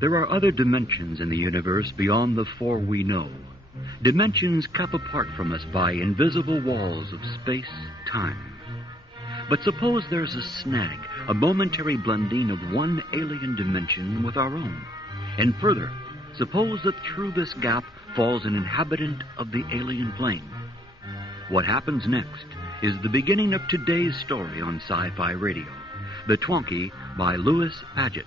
There are other dimensions in the universe beyond the four we know. Dimensions kept apart from us by invisible walls of space-time. But suppose there's a snag, a momentary blending of one alien dimension with our own. And further, suppose that through this gap falls an inhabitant of the alien plane. What happens next is the beginning of today's story on Sci-Fi Radio. The Twonky by Louis Padgett.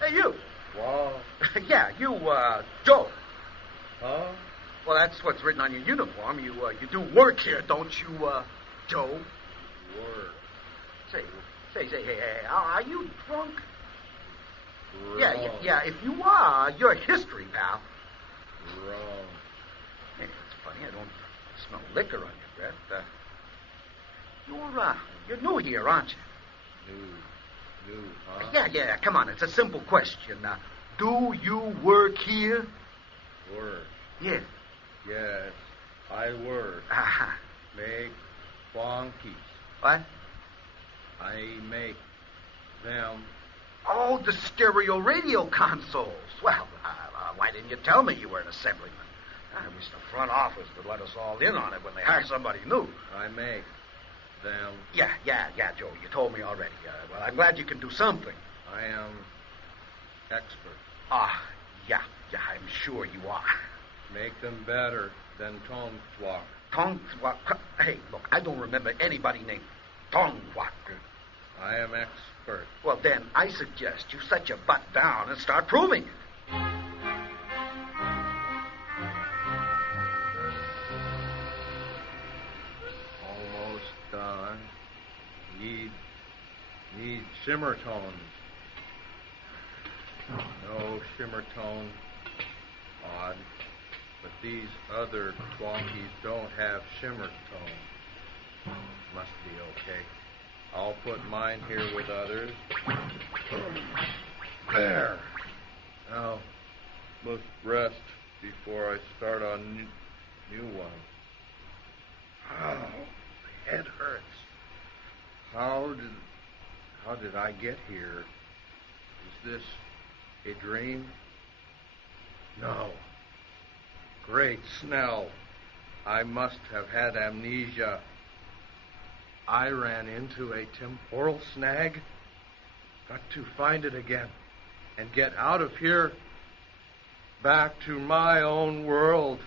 Hey, you. Wow. Yeah, you, Joe. Huh? Well, that's what's written on your uniform. You do work here, don't you, Joe? Work. Say, hey, are you drunk? Wrong. Yeah, if you are, you're a history pal. Wrong. Hey, it's funny, I don't smell liquor on your breath. You're new here, aren't you? New, huh? Yeah, come on, it's a simple question. Do you work here? Work. Yeah. Yes, I work. Uh-huh. Make Twonkies. What? I make them. Oh, the stereo radio consoles. Well, why didn't you tell me you were an assemblyman? I wish the front office would let us all in on it when they hire somebody new. I make them. Yeah, Joe, you told me already. Well, I'm glad you can do something. I am expert. Yeah, I'm sure you are. Make them better than Tonkwak. Tongwak. Hey, look, I don't remember anybody named Tongwak. I am expert. Well, then, I suggest you set your butt down and start proving it. Almost done. Need shimmer tones. No shimmer tone. Odd. But these other Twonkies don't have shimmer tone. Must be okay. I'll put mine here with others. There. Now, must rest before I start on new one. Oh, head hurts. How did I get here? Is this a dream? No. Great Snell. I must have had amnesia. I ran into a temporal snag. Got to find it again and get out of here back to my own world.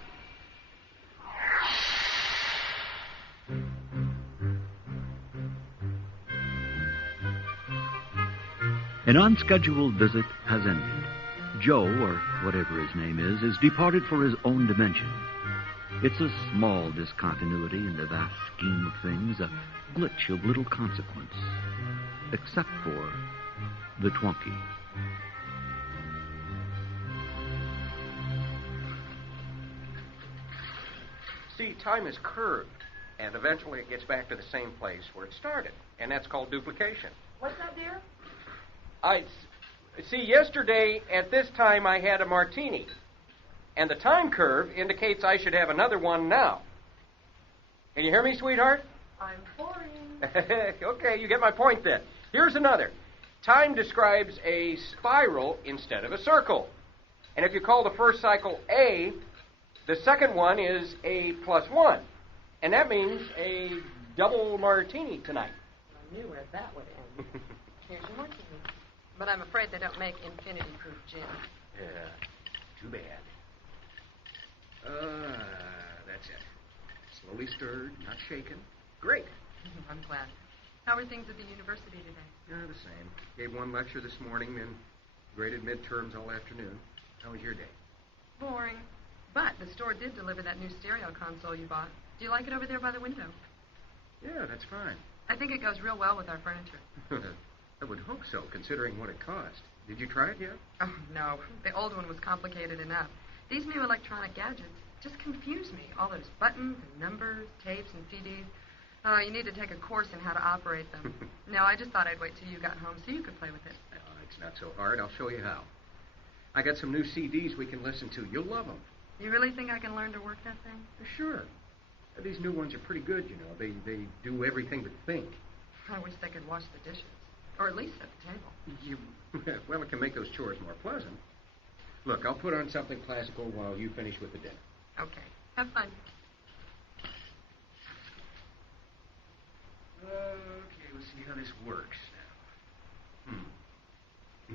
An unscheduled visit has ended. Joe, or whatever his name is departed for his own dimension. It's a small discontinuity in the vast scheme of things, a glitch of little consequence, except for the Twonky. See, time is curved, and eventually it gets back to the same place where it started, and that's called duplication. What's that, dear? See, yesterday at this time I had a martini, and the time curve indicates I should have another one now. Can you hear me, sweetheart? I'm pouring. Okay, you get my point then. Here's another. Time describes a spiral instead of a circle. And if you call the first cycle A, the second one is A plus 1. And that means a double martini tonight. I knew where that would end. Here's your martini. But I'm afraid they don't make infinity-proof gin. Yeah, too bad. That's it. Slowly stirred, not shaken. Great. I'm glad. How are things at the university today? Yeah, the same. Gave one lecture this morning, then graded midterms all afternoon. How was your day? Boring. But the store did deliver that new stereo console you bought. Do you like it over there by the window? Yeah, that's fine. I think it goes real well with our furniture. I would hope so, considering what it cost. Did you try it yet? Oh, no. The old one was complicated enough. These new electronic gadgets just confuse me. All those buttons and numbers, tapes and CDs. Oh, you need to take a course in how to operate them. No, I just thought I'd wait till you got home so you could play with it. It's not so hard. I'll show you how. I got some new CDs we can listen to. You'll love them. You really think I can learn to work that thing? Sure. These new ones are pretty good, you know. They do everything but think. I wish they could wash the dishes. Or at least set the table. Well, it can make those chores more pleasant. Look, I'll put on something classical while you finish with the dinner. Okay. Have fun. Okay, let's see how this works now.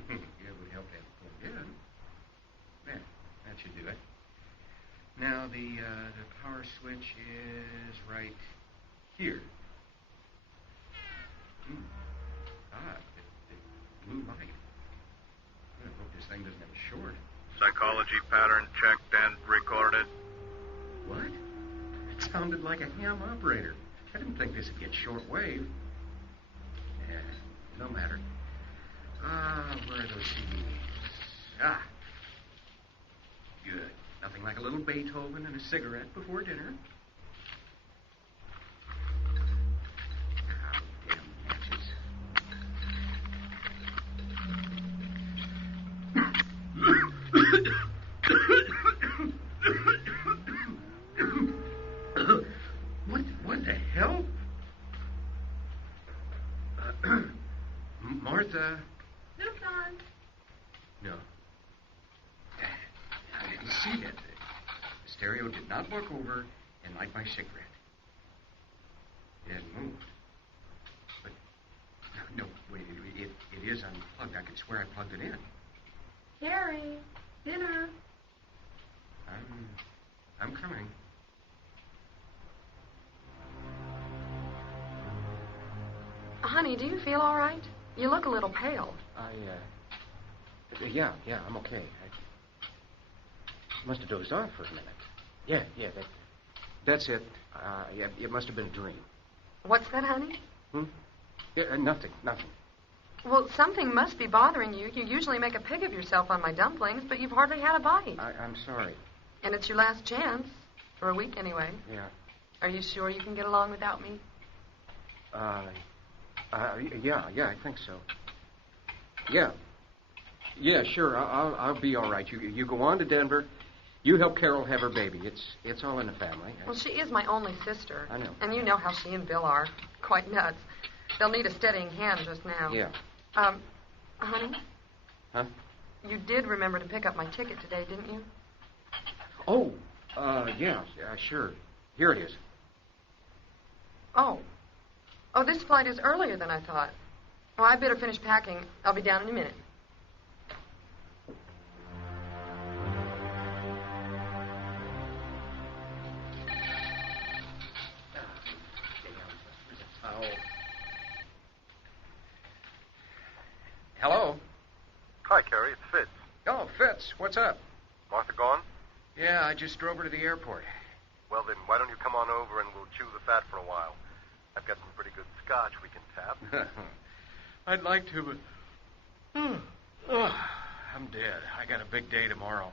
Yeah, it would help to have it plugged in. There, that should do it. Now, the power switch is right here. The blue light. I hope this thing doesn't have a short. Psychology pattern checked and recorded. What? It sounded like a ham operator. I didn't think this would get shortwave. Yeah, no matter. Where are those CDs? Good. Nothing like a little Beethoven and a cigarette before dinner. Damn matches. What the hell? Martha? No, Don. No. I didn't see it. The stereo did not walk over and light my cigarette. It hadn't moved. But, no, wait, it is unplugged. I could swear I plugged it in. Kerry, dinner. I'm coming. Honey, do you feel all right? You look a little pale. Yeah, I'm okay. I must have dozed off for a minute. Yeah, that's it. It must have been a dream. What's that, honey? Yeah, nothing. Well, something must be bothering you. You usually make a pig of yourself on my dumplings, but you've hardly had a bite. I'm sorry. And it's your last chance. For a week, anyway. Yeah. Are you sure you can get along without me? Yeah, I think so. Yeah, sure. I'll be all right. You go on to Denver. You help Carol have her baby. It's all in the family. Well, she is my only sister. I know. And you know how she and Bill are. Quite nuts. They'll need a steadying hand just now. Yeah. Honey? Huh? You did remember to pick up my ticket today, didn't you? Oh, yeah, sure. Here it is. Oh, this flight is earlier than I thought. Well, I better finish packing. I'll be down in a minute. Hello? Hi, Kerry. It's Fitz. Oh, Fitz, what's up? Martha gone? Yeah, I just drove her to the airport. Well, then, why don't you come on over and we'll chew the fat for a while? I've got some pretty good scotch we can tap. I'd like to, but... I'm dead. I got a big day tomorrow.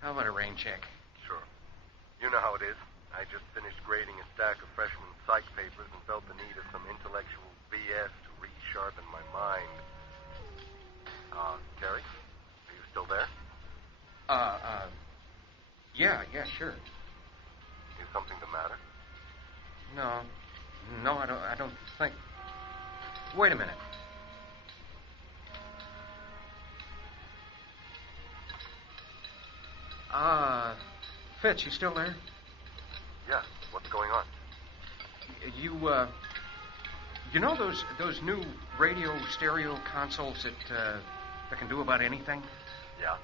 How about a rain check? Sure. You know how it is. I just finished grading a stack of freshman psych papers and felt the need of some intellectual BS to resharpen my mind. Kerry, are you still there? Yeah, sure. Is something the matter? No, I don't think... Wait a minute. Fitz, you still there? Yeah, what's going on? You know those new radio stereo consoles that can do about anything? Yeah?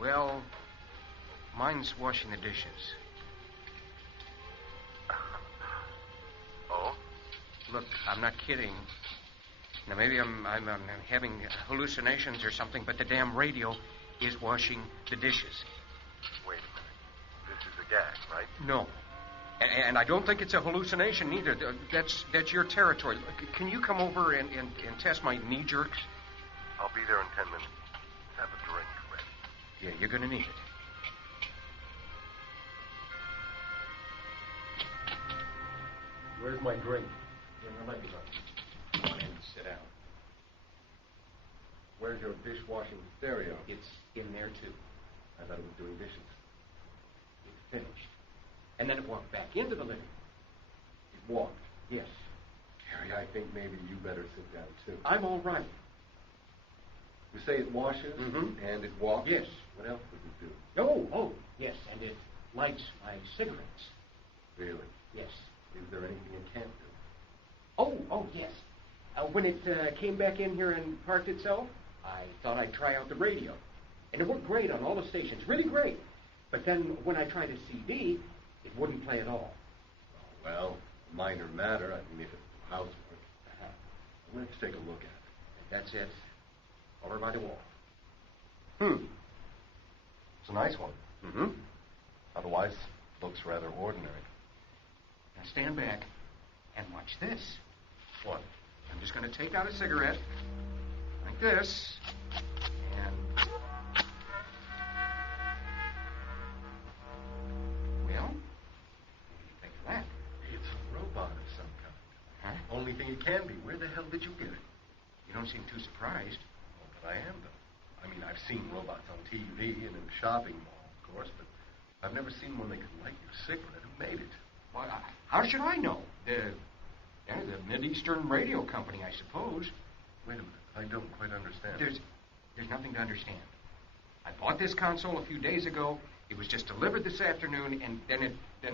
Well, mine's washing the dishes. Oh? Look, I'm not kidding. Now, maybe I'm having hallucinations or something, but the damn radio is washing the dishes. Wait a minute. This is a gag, right? No. And I don't think it's a hallucination either. That's your territory. Can you come over and test my knee jerks? I'll be there in 10 minutes. Have a drink ready. Yeah, you're going to need it. Where's my drink? Here, let me go. Come on in and sit down. Where's your dishwashing stereo? It's in there, too. I thought it was doing dishes. It's finished. and then it walked back into the living room. It walked. Yes. Kerry, I think maybe you better sit down, too. I'm all right. You say it washes and it walks? Yes. What else does it do? Oh, yes, and it lights my cigarettes. Really? Yes. Is there anything it can't do? Oh, yes. When it came back in here and parked itself, I thought I'd try out the radio. And it worked great on all the stations, really great. But then when I tried a CD, it wouldn't play at all. Well, a minor matter. I mean, if it's housework. Let's take a look at it. That's it. Over by the wall. It's a nice one. Mm-hmm. Otherwise, looks rather ordinary. Now stand back and watch this. What? I'm just going to take out a cigarette, like this, and... Well, what do you think of that? It's a robot of some kind. Huh? Only thing it can be. Where the hell did you get it? You don't seem too surprised. Oh, but I am, though. I mean, I've seen robots on TV and in a shopping mall, of course, but I've never seen one that could light your cigarette. Who made it? Well, how should I know? The Mid-Eastern Radio Company, I suppose. Wait a minute. I don't quite understand. There's nothing to understand. I bought this console a few days ago. It was just delivered this afternoon, and then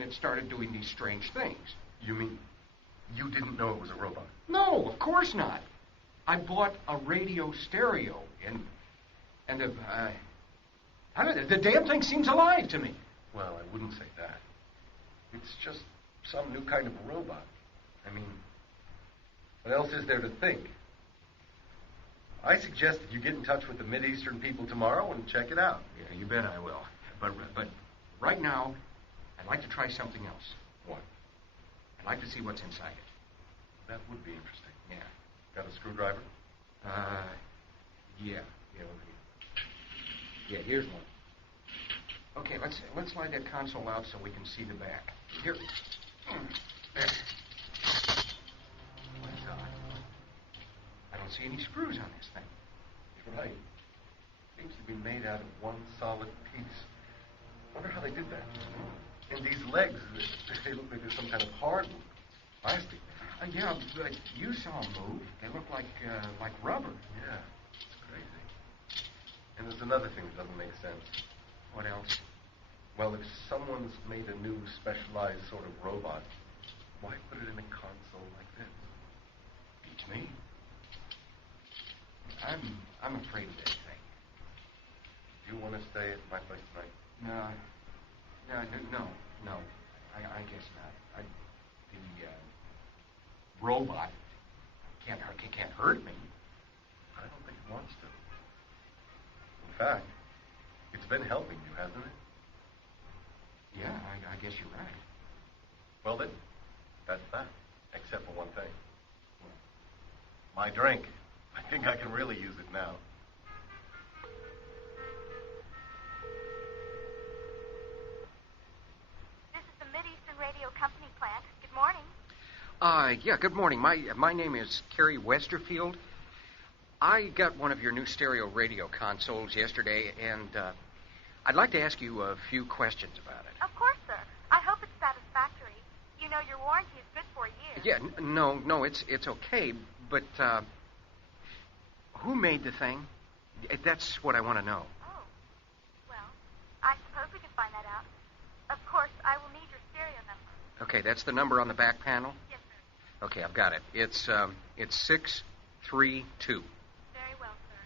it started doing these strange things. You mean you didn't know it was a robot? No, of course not. I bought a radio stereo, and I don't know, the damn thing seems alive to me. Well, I wouldn't say that. It's just some new kind of robot. I mean, what else is there to think? I suggest that you get in touch with the Mideastern people tomorrow and check it out. Yeah, you bet I will. But right now, I'd like to try something else. What? I'd like to see what's inside it. That would be interesting. Yeah. Got a screwdriver? Yeah. Over here. Yeah, here's one. Okay, let's slide that console out so we can see the back. Here. There. That's odd. I don't see any screws on this thing. You're right. Seems to be made out of one solid piece. Wonder how they did that. And these legs, they look like they're some kind of hard plastic. Yeah, but you saw them move. They look like rubber. Yeah, it's crazy. And there's another thing that doesn't make sense. What else? Well, if someone's made a new specialized sort of robot, why put it in a console like this? Beats me. I'm afraid of that thing. Do you want to stay at my place tonight? No. I guess not. The robot can't hurt me. I don't think it wants to. In fact, it's been helping you, hasn't it? Yeah, I guess you're right. Well then, that's that. Except for one thing. My drink. I think I can really use it now. This is the Mideastern Radio Company plant. Good morning. Yeah, good morning. My name is Kerry Westerfield. I got one of your new stereo radio consoles yesterday, and I'd like to ask you a few questions about it. Of course, sir. I hope it's satisfactory. You know your warranty is good for a year. Yeah, no, it's okay, but who made the thing? That's what I want to know. Oh. Well, I suppose we can find that out. Of course, I will need your stereo number. Okay, that's the number on the back panel? Yes, sir. Okay, I've got it. It's 632. Very well, sir.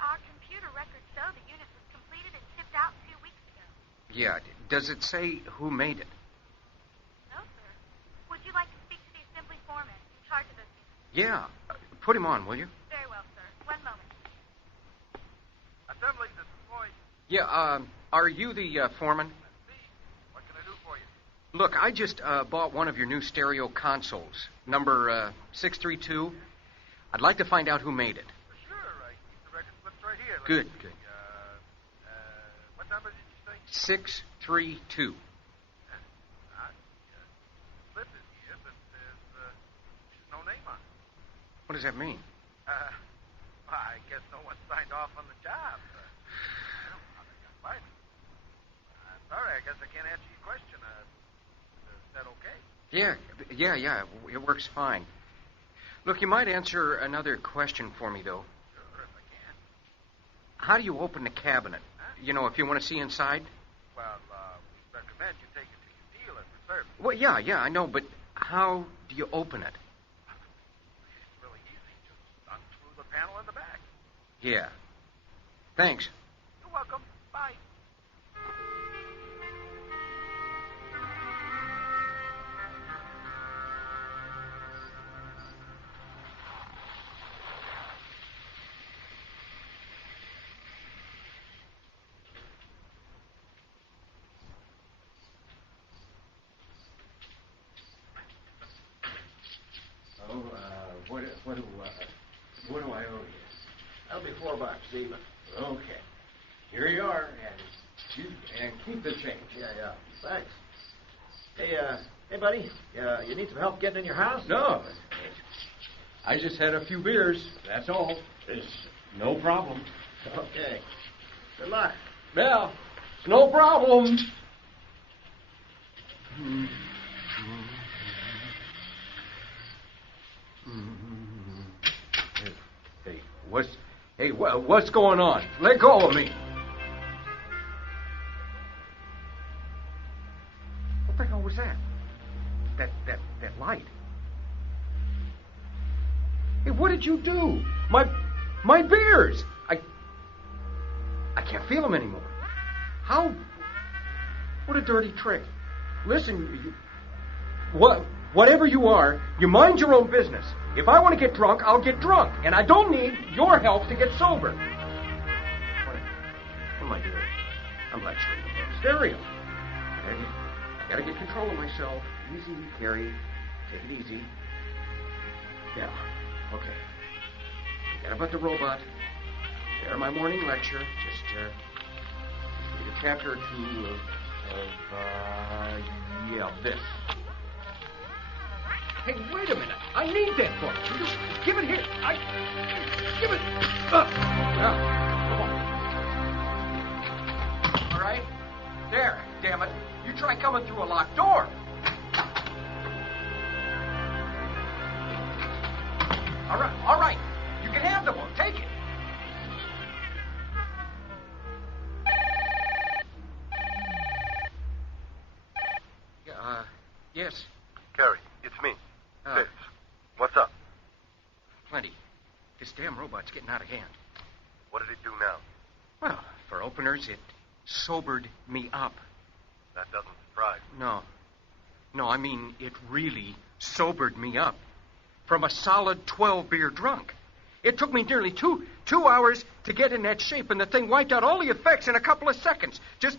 Our computer records show the unit was completed and shipped out 2 weeks ago. Yeah, does it say who made it? No, sir. Would you like to speak to the assembly foreman in charge of those units? Yeah, put him on, will you? Very well, sir. One moment. Assembly, this is Floyd. Yeah, are you the foreman? What can I do for you? Look, I just bought one of your new stereo consoles, number 632. I'd like to find out who made it. Sure, I keep the record slips right here. Good. What number did you say? 632. Slip is here, but there's no name on it. What does that mean? I guess no one signed off on the job. I don't know how they got by me. I'm sorry I guess I can't answer your question. Is that okay? Yeah. It works fine. Look, you might answer another question for me, though. Sure, if I can. How do you open the cabinet? Huh? You know, if you want to see inside? Well, we recommend you take it to your dealer for service. Well, yeah, I know, but how do you open it? It's really easy. Just unscrew the panel in the back. Yeah. Thanks. You're welcome. Bye. What do I owe you? That'll be $4 even. Okay. Here you are, and keep the change. Yeah. Thanks. Hey, buddy. You need some help getting in your house? No. I just had a few beers, that's all. It's no problem. Okay. Good luck. Yeah, it's no problem. What's going on? Let go of me. What the hell was that? That light. Hey, what did you do? My beers. I can't feel them anymore. How? What a dirty trick. Listen, whatever you are, you mind your own business. If I want to get drunk, I'll get drunk. And I don't need your help to get sober. What am I doing? I'm lecturing the stereo. I gotta get control of myself. Easy, Kerry. Take it easy. Yeah, okay. Forget about the robot. There, my morning lecture. Just read a chapter or two of this. Hey, wait a minute. I need that book. Just give it here. Give it. Now, come on. All right? There, damn it. You try coming through a locked door. All right. You can have the book. Take it. Yes. Kerry, it's me. Fitz. What's up? Plenty. This damn robot's getting out of hand. What did it do now? Well, for openers, it sobered me up. That doesn't surprise me. No, I mean, it really sobered me up. From a solid 12-beer drunk. It took me nearly two hours to get in that shape, and the thing wiped out all the effects in a couple of seconds. Just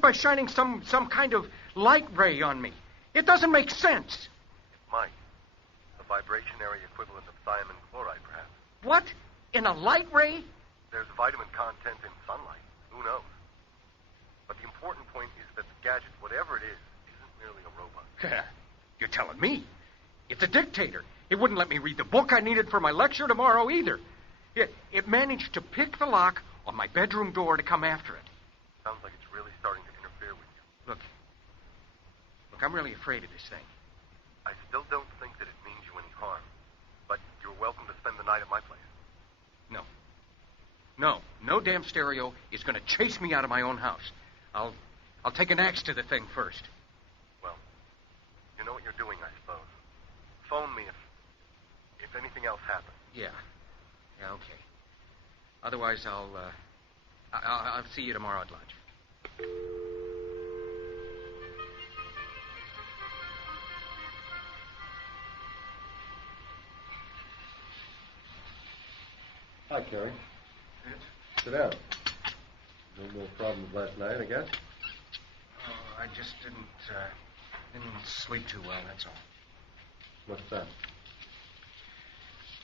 by shining some kind of light ray on me. It doesn't make sense. It might. The vibrationary equivalent of thiamine chloride, perhaps. What? In a light ray? There's vitamin content in sunlight. Who knows? But the important point is that the gadget, whatever it is, isn't merely a robot. You're telling me. It's a dictator. It wouldn't let me read the book I needed for my lecture tomorrow either. It managed to pick the lock on my bedroom door to come after it. Sounds like it's really starting to interfere with you. Look, I'm really afraid of this thing. I still don't think that it means you any harm. But you're welcome to spend the night at my place. No damn stereo is going to chase me out of my own house. I'll take an axe to the thing first. Well, you know what you're doing, I suppose. Phone me if anything else happens. Yeah, okay. Otherwise, I'll see you tomorrow at lunch. Hi, Kerry. Sit down. No more problem with last night, I guess? Oh, I just didn't sleep too well, that's all. What's that?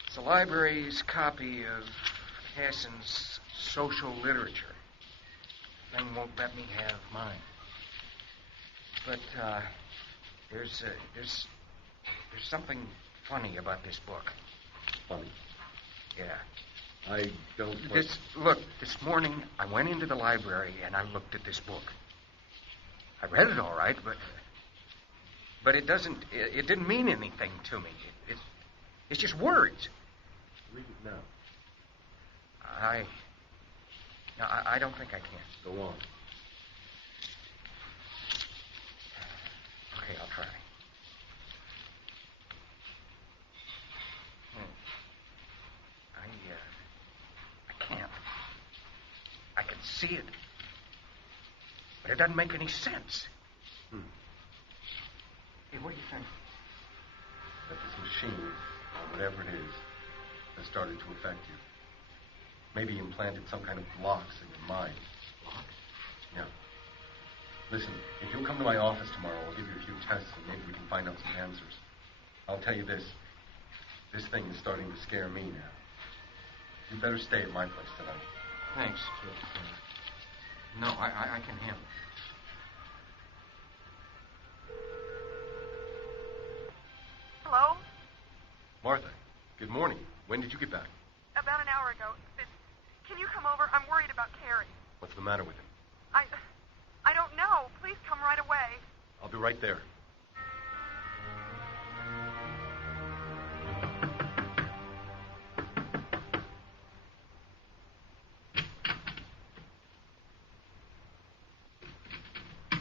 It's the library's copy of Casson's social literature. The thing won't let me have mine. But there's something funny about this book. Funny? Yeah. I don't... This morning I went into the library and I looked at this book. I read it all right, but it didn't mean anything to me. It's just words. Read it now. I don't think I can. Go on. Okay, I'll try. I can't. I can see it, but it doesn't make any sense. Hey, what do you think? That this machine, or whatever it is, has started to affect you. Maybe implanted some kind of blocks in your mind. Blocks? Yeah. Listen, if you'll come to my office tomorrow, I'll give you a few tests and maybe we can find out some answers. I'll tell you this. This thing is starting to scare me now. You better stay at my place tonight. Thanks. No, I can handle it. Hello? Martha, good morning. When did you get back? About an hour ago. Can you come over? I'm worried about Kerry. What's the matter with him? I don't know. Please come right away. I'll be right there.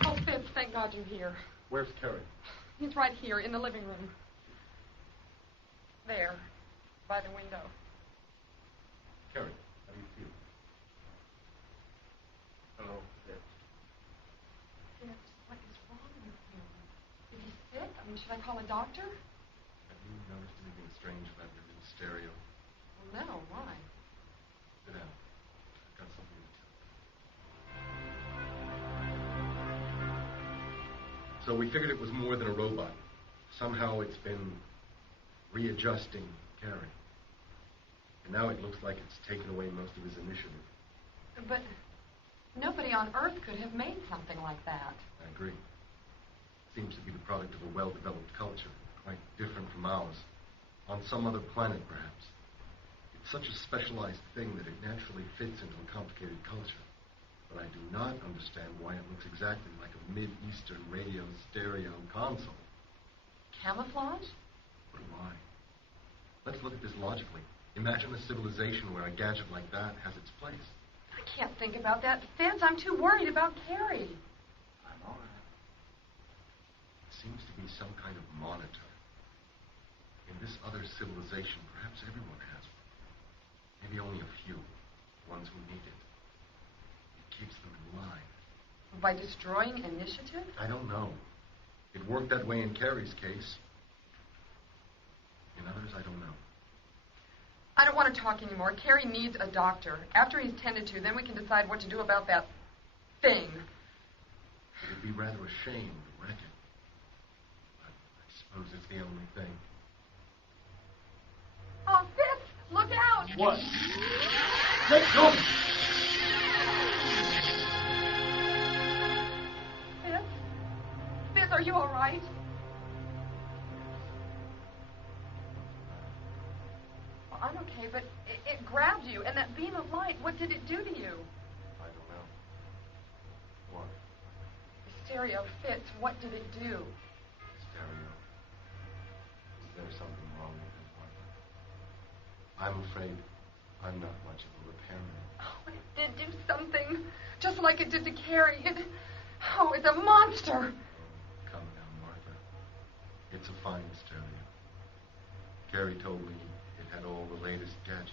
Oh, Fitz, thank God you're here. Where's Kerry? He's right here in the living room. There, by the window. Kerry, how do you feel? Hello, Fitz. Fitz, what is wrong with him? Is he sick? I mean, should I call a doctor? Have you noticed anything strange about your little stereo? Well, no, why? Sit down. I've got something to tell you. So we figured it was more than a robot. Somehow it's been readjusting Kerry. And now it looks like it's taken away most of his initiative. But nobody on Earth could have made something like that. I agree. Seems to be the product of a well-developed culture, quite different from ours. On some other planet, perhaps. It's such a specialized thing that it naturally fits into a complicated culture. But I do not understand why it looks exactly like a mid-Eastern radio stereo console. Camouflage? But why? Let's look at this logically. Imagine a civilization where a gadget like that has its place. I can't think about that. Fitz, I'm too worried about Kerry. I'm all right. It seems to be some kind of monitor. In this other civilization, perhaps everyone has one. Maybe only a few, ones who need it. It keeps them in line. By destroying initiative? I don't know. It worked that way in Kerry's case. In others, I don't know. I don't want to talk anymore. Kerry needs a doctor. After he's tended to, then we can decide what to do about that thing. It'd be rather a shame to wreck it. But I suppose it's the only thing. Oh, Fitz, look out! What? Let go! Fitz, are you all right? Well, I'm okay, but it grabbed you, and that beam of light, what did it do to you? I don't know. What? The stereo, Fitz, what did it do? Stereo. Is there something wrong with it, Martha? I'm afraid I'm not much of a repairman. Oh, it did do something, just like it did to Kerry. It's a monster. Come now, Martha. It's a fine stereo. Kerry told me it had all the latest gadgets.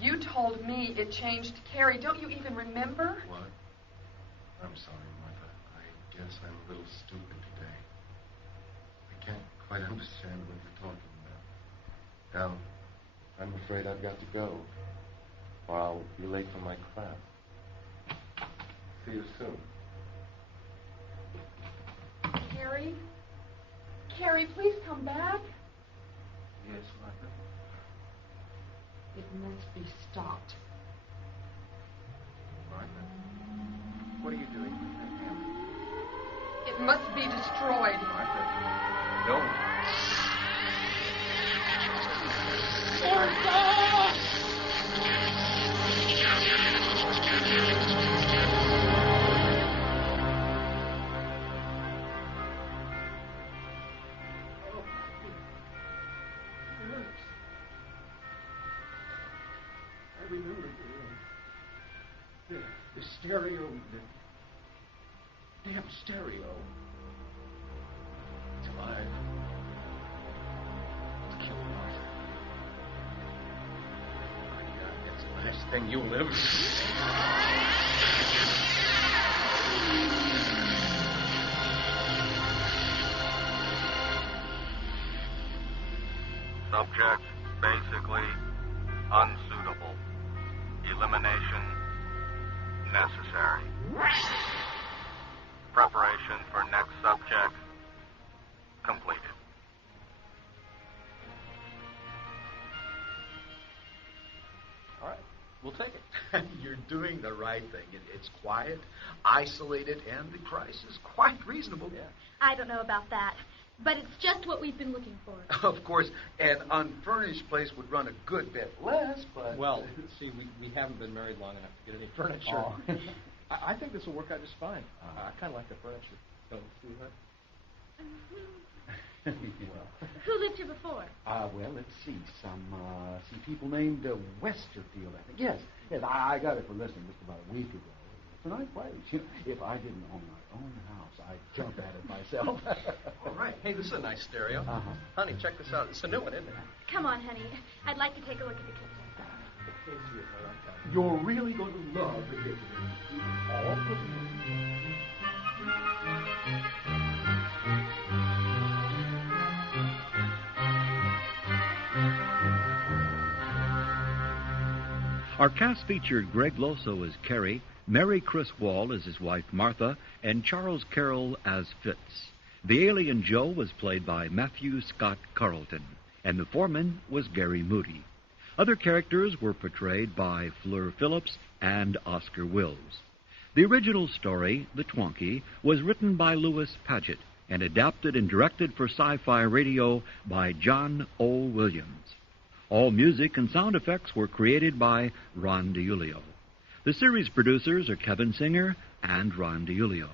You told me it changed Kerry. Don't you even remember? What? I'm sorry, Martha. I guess I'm a little stupid today. I can't quite understand what you're talking about. Now, I'm afraid I've got to go, or I'll be late for my class. See you soon. Kerry? Kerry, please come back. Yes, Martha. It must be stopped. Martha, what are you doing with that hammer? It must be destroyed. Martha, no. The stereo. The damn stereo. It's alive. It's killing Arthur. My God, that's the last thing you'll ever Subject basically unsuitable. Elimination necessary. Preparation for next subject completed. All right, we'll take it. You're doing the right thing. It's quiet, isolated, and the price is quite reasonable. Yeah. I don't know about that, but it's just what we've been looking for. Of course, an unfurnished place would run a good bit less, but... Well, see, we haven't been married long enough to get any furniture. Oh. I think this will work out just fine. I kind of like the furniture. Don't you, sweetheart? Who lived here before? Well, let's see. Some people named Westerfield, I think. Yes, I got it for listing just about a week ago. It's a nice place. If I didn't own my own house, I'd jump at it myself. All right. Hey, this is a nice stereo. Uh-huh. Honey, check this out. It's a new one, isn't it? Come on, honey. I'd like to take a look at the kitchen. Hey, sweetheart, I'm coming. You're really going to love the kitchen. All put in. Our cast featured Greg Loso as Kerry, Mary Chris Wall as his wife Martha, and Charles Carroll as Fitz. The alien Joe was played by Matthew Scott Carlton, and the foreman was Gary Moody. Other characters were portrayed by Fleur Phillips and Oscar Wills. The original story, The Twonky, was written by Louis Padgett and adapted and directed for Sci-Fi Radio by John O. Williams. All music and sound effects were created by Ron DiIulio. The series producers are Kevin Singer and Ron DiIulio.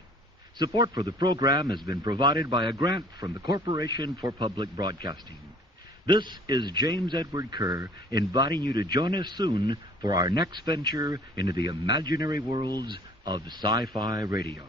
Support for the program has been provided by a grant from the Corporation for Public Broadcasting. This is James Edward Kerr inviting you to join us soon for our next venture into the imaginary worlds of Sci-Fi Radio.